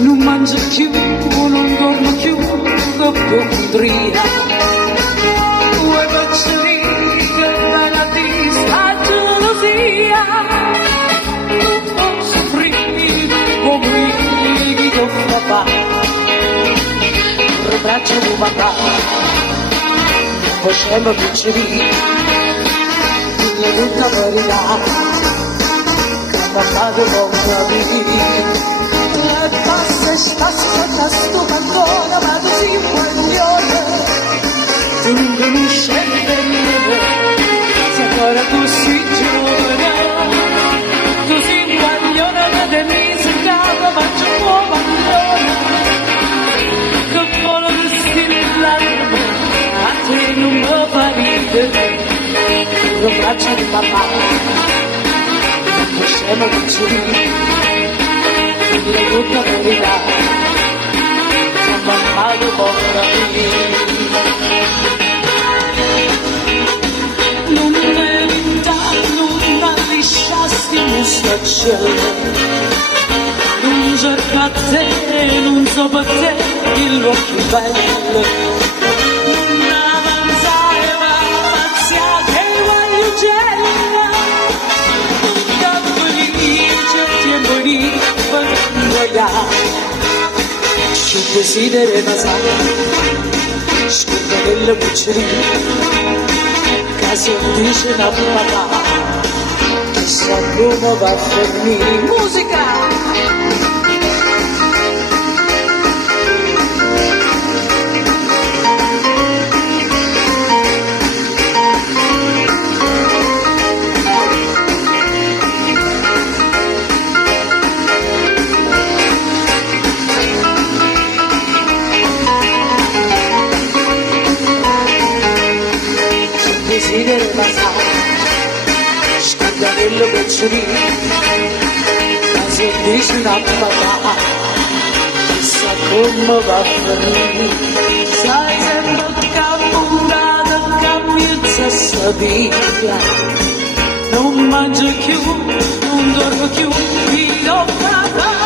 non mangio più, non dormo più, ipocondria. Vuoi facciare dalla trista gelosia? Non posso soffrire come dico papà. Un braccio di papà, facciamo piacere, è tutta verità, che papà devo capire. E passa sta scotta sto cantone, ma tu sei un coglione, tu non conosci il bene, se ancora tu sei giovane, tu sei un coglione che te mi si cava, ma c'è un po' coglione, che vuole distillarmi, a te non mi fa ridere, un braccio di papà, possiamo decidere. Dire tutta verità, sono mamma di povera non me non lisciasti un staccello, non cerca a te, non so per te, il occhio bello, non avanzare ma pazzia che voglio gella, non da felice ti è morire. Ci desideri basare, scusa delle buccerie, caso dice la papà, chissà come va a finire. Musica! Desideri basare, scusa delle buccerie, caso dice la papà, chissà come va a finire. Sai sempre capurata, cambiazza sta vita, non mangio più, non dormo più, io papà.